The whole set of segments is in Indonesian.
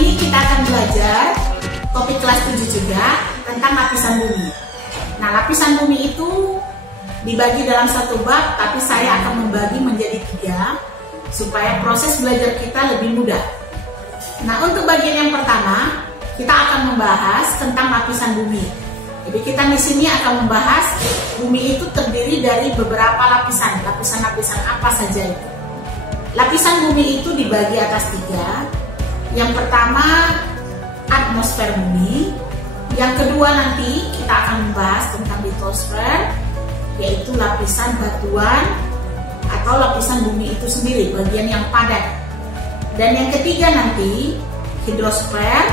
ini kita akan belajar topik kelas 7 juga tentang lapisan bumi. Nah, lapisan bumi itu dibagi dalam satu bab, tapi saya akan membagi menjadi 3 supaya proses belajar kita lebih mudah. Nah, untuk bagian yang pertama, kita akan membahas tentang lapisan bumi. Jadi kita di sini akan membahas bumi itu terdiri dari beberapa lapisan. Lapisan-lapisan apa saja itu? Lapisan bumi itu dibagi atas 3. Yang pertama, atmosfer bumi. Yang kedua nanti kita akan membahas tentang litosfer, yaitu lapisan batuan atau lapisan bumi itu sendiri, bagian yang padat. Dan yang ketiga nanti, hidrosfer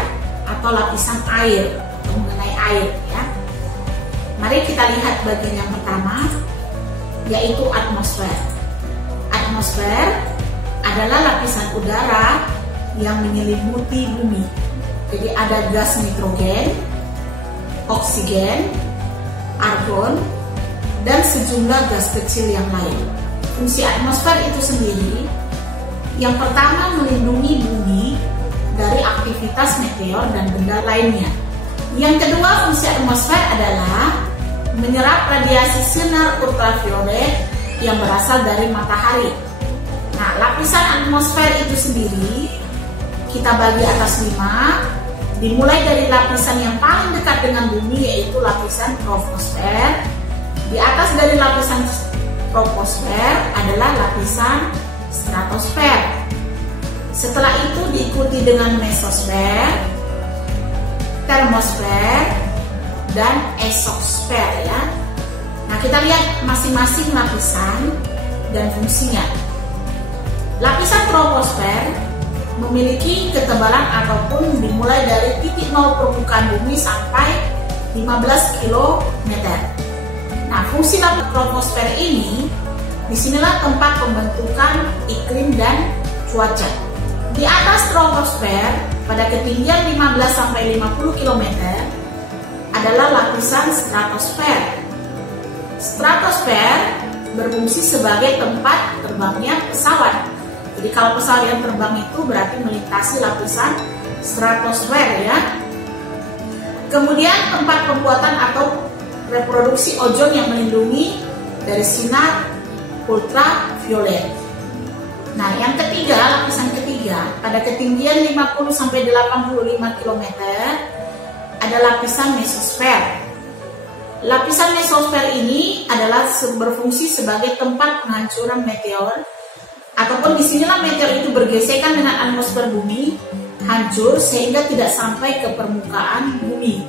atau lapisan air, atau mengenai air ya. Mari kita lihat bagian yang pertama, yaitu atmosfer. Atmosfer adalah lapisan udara yang menyelimuti bumi. Jadi ada gas nitrogen, oksigen, argon, dan sejumlah gas kecil yang lain. Fungsi atmosfer itu sendiri, yang pertama melindungi bumi dari aktivitas meteor dan benda lainnya. Yang kedua, fungsi atmosfer adalah menyerap radiasi sinar ultraviolet yang berasal dari matahari. Nah, lapisan atmosfer itu sendiri kita bagi atas 5, dimulai dari lapisan yang paling dekat dengan bumi, yaitu lapisan troposfer. Di atas dari lapisan troposfer adalah lapisan stratosfer. Setelah itu diikuti dengan mesosfer, termosfer, dan exosfer ya. Nah, kita lihat masing-masing lapisan dan fungsinya. Lapisan troposfer memiliki ketebalan ataupun dimulai dari titik 0 permukaan bumi sampai 15 km. Nah, fungsi lapisan troposfer ini disinilah tempat pembentukan iklim dan cuaca. Di atas troposfer pada ketinggian 15 sampai 50 km adalah lapisan stratosfer. Stratosfer berfungsi sebagai tempat terbangnya pesawat. Jadi kalau pesawat yang terbang itu berarti melintasi lapisan stratosfer ya. Kemudian tempat pembuatan atau reproduksi ozon yang melindungi dari sinar ultraviolet. Nah, yang ketiga, lapisan ketiga pada ketinggian 50 sampai 85 km ada lapisan mesosfer. Lapisan mesosfer ini adalah berfungsi sebagai tempat penghancuran meteor, ataupun disinilah meteor itu bergesekan dengan atmosfer bumi, hancur sehingga tidak sampai ke permukaan bumi.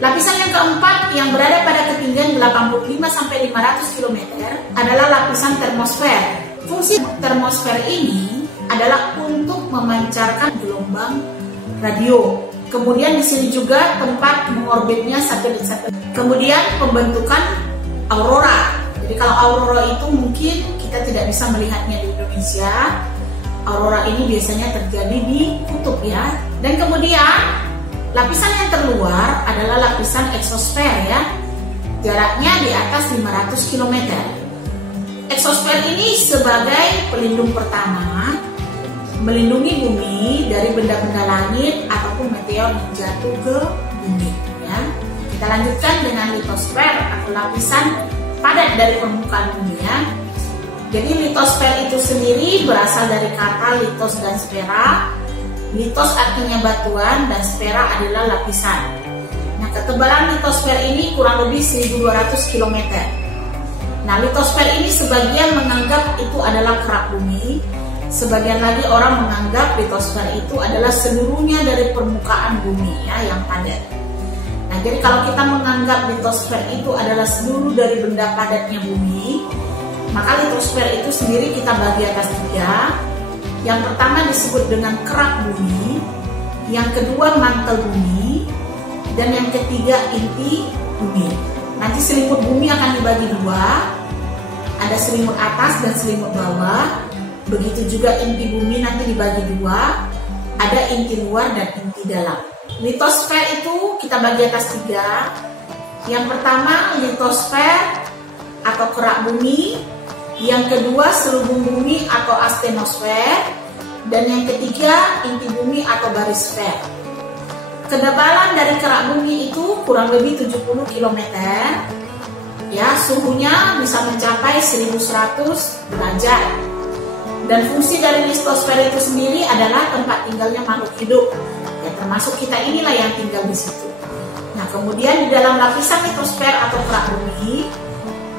Lapisan yang keempat yang berada pada ketinggian 85 sampai 500 km adalah lapisan termosfer. Fungsi termosfer ini adalah untuk memancarkan gelombang radio. Kemudian di sini juga tempat mengorbitnya satelit-satelit. Kemudian pembentukan aurora. Jadi kalau aurora itu mungkin kita tidak bisa melihatnya di Indonesia. Aurora ini biasanya terjadi di kutub ya. Dan kemudian lapisan yang terluar adalah lapisan exosfer ya. Jaraknya di atas 500 km. Exosfer ini sebagai pelindung pertama, melindungi bumi dari benda-benda langit ataupun meteor yang jatuh ke bumi ya. Kita lanjutkan dengan litosfer atau lapisan padat dari permukaan bumi ya. Jadi litosfer itu sendiri berasal dari kata litos dan sfera. Litos artinya batuan dan sfera adalah lapisan. Nah, ketebalan litosfer ini kurang lebih 1200 km. Nah, litosfer ini sebagian menganggap itu adalah kerak bumi, sebagian lagi orang menganggap litosfer itu adalah seluruhnya dari permukaan bumi ya, yang padat. Nah, jadi kalau kita menganggap litosfer itu adalah seluruh dari benda padatnya bumi, maka litosfer itu sendiri kita bagi atas 3. Yang pertama disebut dengan kerak bumi, yang kedua mantel bumi, dan yang ketiga inti bumi. Nanti selimut bumi akan dibagi 2, ada selimut atas dan selimut bawah. Begitu juga inti bumi nanti dibagi 2, ada inti luar dan inti dalam. Litosfer itu kita bagi atas 3. Yang pertama litosfer atau kerak bumi, yang kedua selubung bumi atau astenosfer, dan yang ketiga inti bumi atau atau barisfer. Ketebalan dari kerak bumi itu kurang lebih 70 km. Ya, suhunya bisa mencapai 1100 derajat. Dan fungsi dari litosfer itu sendiri adalah tempat tinggalnya makhluk hidup. Ya, termasuk kita inilah yang tinggal di situ. Nah, kemudian di dalam lapisan litosfer atau kerak bumi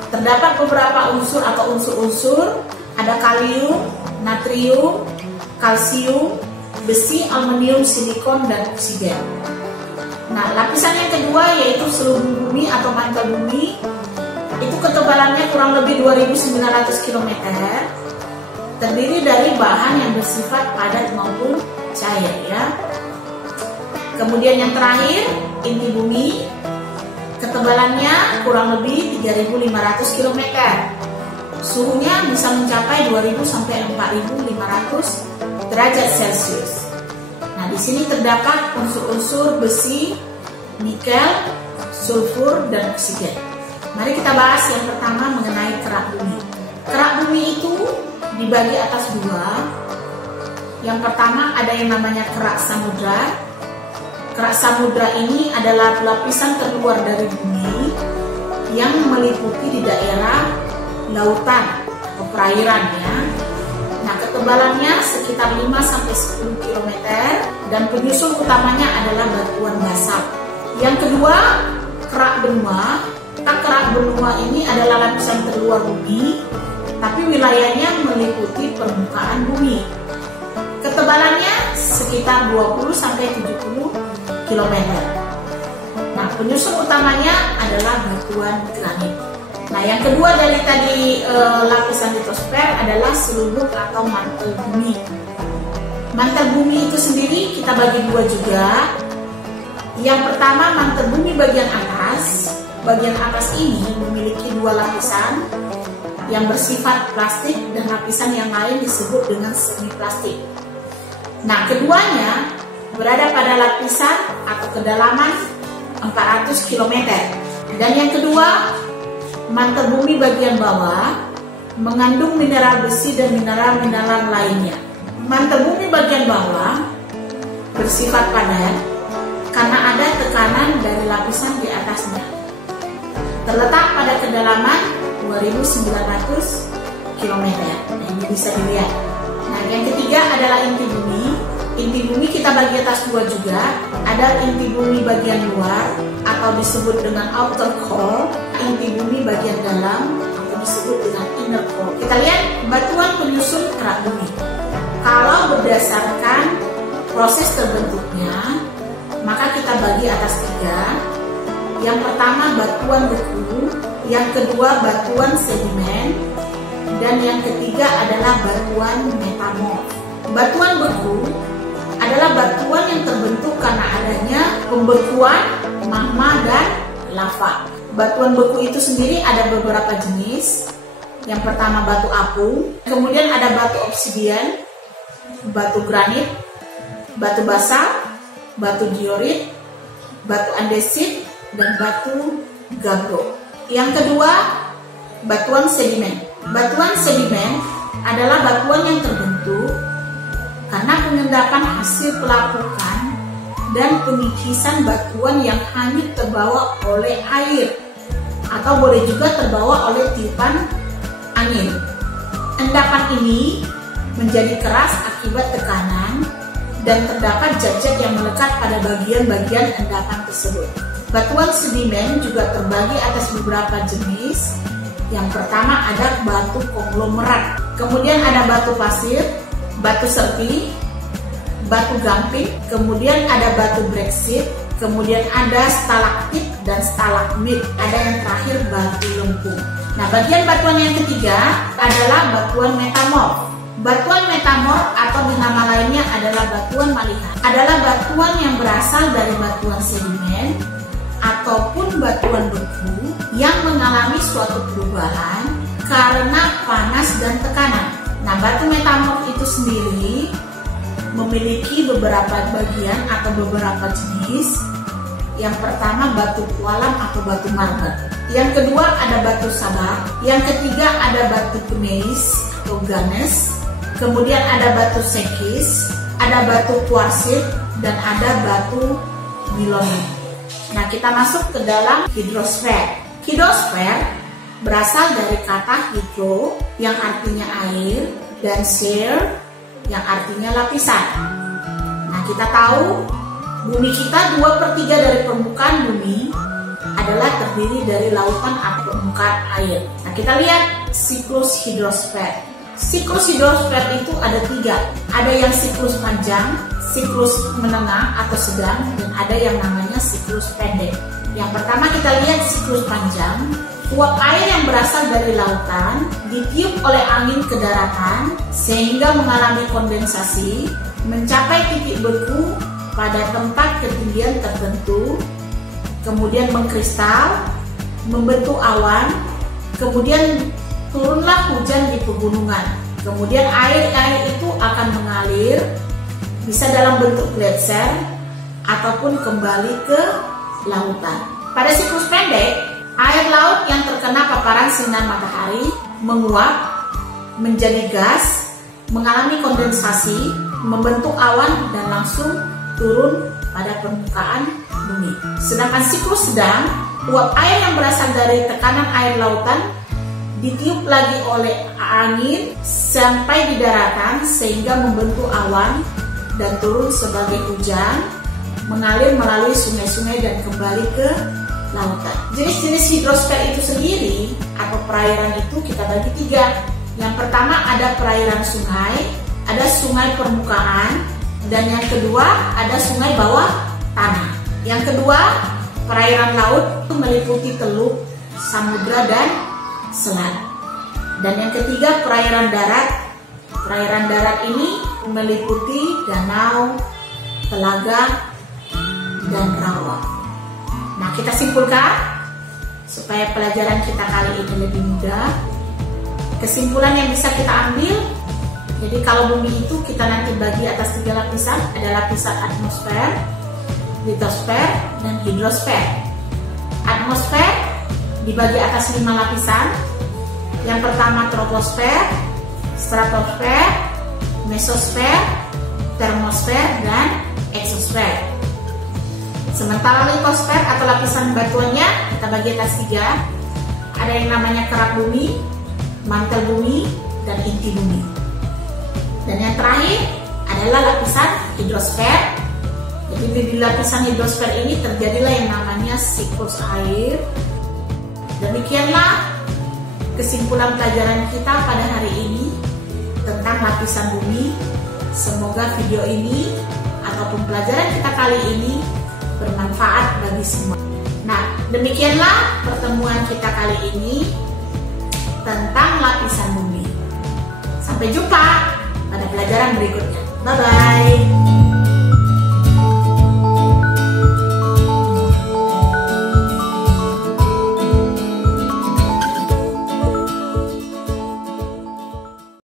terdapat beberapa unsur atau unsur-unsur, ada kalium, natrium, kalsium, besi, aluminium, silikon, dan oksigen. Nah, lapisan yang kedua yaitu selubung bumi atau mantel bumi. Itu ketebalannya kurang lebih 2900 km. Terdiri dari bahan yang bersifat padat maupun cair, ya. Kemudian yang terakhir, inti bumi. Ketebalannya kurang lebih 3500 km. Suhunya bisa mencapai 2000 sampai 4500 derajat Celcius. Nah, di sini terdapat unsur-unsur besi, nikel, sulfur, dan oksigen. Mari kita bahas yang pertama mengenai kerak bumi. Kerak bumi itu dibagi atas dua. Yang pertama ada yang namanya kerak samudra. Kerak samudra ini adalah lapisan terluar dari bumi yang meliputi di daerah lautan atau perairan, ya. Nah, ketebalannya sekitar 5-10 km dan penyusun utamanya adalah batuan basalt. Yang kedua, kerak benua. Kerak benua ini adalah lapisan terluar bumi, tapi wilayahnya meliputi permukaan bumi. Ketebalannya sekitar 20-70 km. Nah, penyusun utamanya adalah batuan granit. Nah, yang kedua dari tadi lapisan litosfer adalah selubung atau mantel bumi. Mantel bumi itu sendiri kita bagi dua juga. Yang pertama, mantel bumi bagian atas. Bagian atas ini memiliki dua lapisan yang bersifat plastik dan lapisan yang lain disebut dengan semi plastik. Nah, keduanya berada pada lapisan atau kedalaman 400 km. Dan yang kedua, mantel bumi bagian bawah mengandung mineral besi dan mineral-mineral lainnya. Mantel bumi bagian bawah bersifat padat karena ada tekanan dari lapisan di atasnya. Terletak pada kedalaman 2900 km. Nah, ini bisa dilihat. Nah, yang ketiga adalah inti bumi. Inti bumi kita bagi atas dua juga. Ada inti bumi bagian luar atau disebut dengan outer core, inti bumi bagian dalam atau disebut dengan inner core. Kita lihat batuan penyusun kerak bumi. Kalau berdasarkan proses terbentuknya, maka kita bagi atas tiga. Yang pertama batuan beku, yang kedua batuan sedimen, dan yang ketiga adalah batuan metamorf. Batuan beku adalah batuan yang terbentuk karena adanya pembekuan magma dan lava. Batuan beku itu sendiri ada beberapa jenis. Yang pertama batu apung, kemudian ada batu obsidian, batu granit, batu basalt, batu diorit, batu andesit, dan batu gabbro. Yang kedua, batuan sedimen. Batuan sedimen adalah batuan yang terbentuk karena pengendapan hasil pelapukan dan pengikisan batuan yang hanyut terbawa oleh air atau boleh juga terbawa oleh tiupan angin. Endapan ini menjadi keras akibat tekanan dan terdapat zat-zat yang melekat pada bagian-bagian endapan tersebut. Batuan sedimen juga terbagi atas beberapa jenis. Yang pertama ada batu konglomerat, kemudian ada batu pasir, batu serpi, batu gamping, kemudian ada batu breksit, kemudian ada stalaktit dan stalagmit, ada yang terakhir batu lempung. Nah, bagian batuan yang ketiga adalah batuan metamorf. Batuan metamorf atau nama lainnya adalah batuan malihan. Adalah batuan yang berasal dari batuan sedimen ataupun batuan beku yang mengalami suatu perubahan karena panas dan tekanan. Nah, batu metamorf itu sendiri memiliki beberapa bagian atau beberapa jenis. Yang pertama batu kualam atau batu marmer. Yang kedua ada batu sabak. Yang ketiga ada batu gneis atau ganes. Kemudian ada batu sekis, ada batu kuarsit, dan ada batu nilonit. Nah, kita masuk ke dalam hidrosfer. Hidrosfer berasal dari kata hidro yang artinya air dan sphere yang artinya lapisan. Nah, kita tahu bumi kita 2/3 dari permukaan bumi adalah terdiri dari lautan atau permukaan air. Nah, kita lihat siklus hidrosfer. Siklus hidrosfer itu ada 3. Ada yang siklus panjang, siklus menengah atau sedang, dan ada yang namanya siklus pendek. Yang pertama kita lihat siklus panjang. Uap air yang berasal dari lautan ditiup oleh angin ke daratan sehingga mengalami kondensasi, mencapai titik beku pada tempat ketinggian tertentu, kemudian mengkristal, membentuk awan, kemudian turunlah hujan di pegunungan. Kemudian air itu akan mengalir, bisa dalam bentuk gletser ataupun kembali ke lautan. Pada siklus pendek, air laut yang terkena paparan sinar matahari menguap menjadi gas, mengalami kondensasi, membentuk awan dan langsung turun pada permukaan bumi. Sedangkan siklus sedang, uap air yang berasal dari tekanan air lautan ditiup lagi oleh angin sampai di daratan sehingga membentuk awan dan turun sebagai hujan, mengalir melalui sungai-sungai dan kembali ke lautan. Jenis-jenis hidrosfer itu sendiri atau perairan itu kita bagi 3. Yang pertama ada perairan sungai, ada sungai permukaan, dan yang kedua ada sungai bawah tanah. Yang kedua, perairan laut itu meliputi teluk, samudra, dan selat. Dan yang ketiga, perairan darat. Perairan darat ini meliputi danau, telaga, dan rawa. Nah, kita simpulkan supaya pelajaran kita kali ini lebih mudah. Kesimpulan yang bisa kita ambil, jadi kalau bumi itu kita nanti bagi atas 3 lapisan, ada lapisan atmosfer, litosfer, dan hidrosfer. Atmosfer dibagi atas 5 lapisan. Yang pertama troposfer, stratosfer, mesosfer, termosfer, dan eksosfer. Sementara litosfer atau lapisan batuannya kita bagi atas 3. Ada yang namanya kerak bumi, mantel bumi, dan inti bumi. Dan yang terakhir adalah lapisan hidrosfer. Jadi di lapisan hidrosfer ini terjadilah yang namanya siklus air. Demikianlah kesimpulan pelajaran kita pada hari ini tentang lapisan bumi. Semoga video ini ataupun pelajaran kita kali ini bermanfaat bagi semua. Nah, demikianlah pertemuan kita kali ini tentang lapisan bumi. Sampai jumpa pada pelajaran berikutnya. Bye-bye.